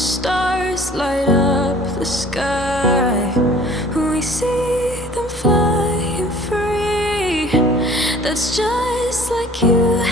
stars light up the sky. We see them flying free. That's just like you